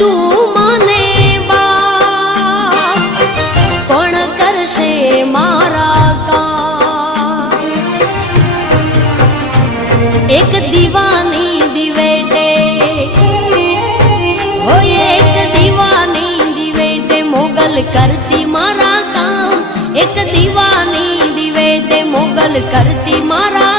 તું મને બાપ, કોણ કરશે મારા કામ? એક દીવાની દિવેટે, હોય એક દીવાની દિવેટે મોગલ કરતી મારા કામ, એક દીવાની દિવેટે મોગલ કરતી મારા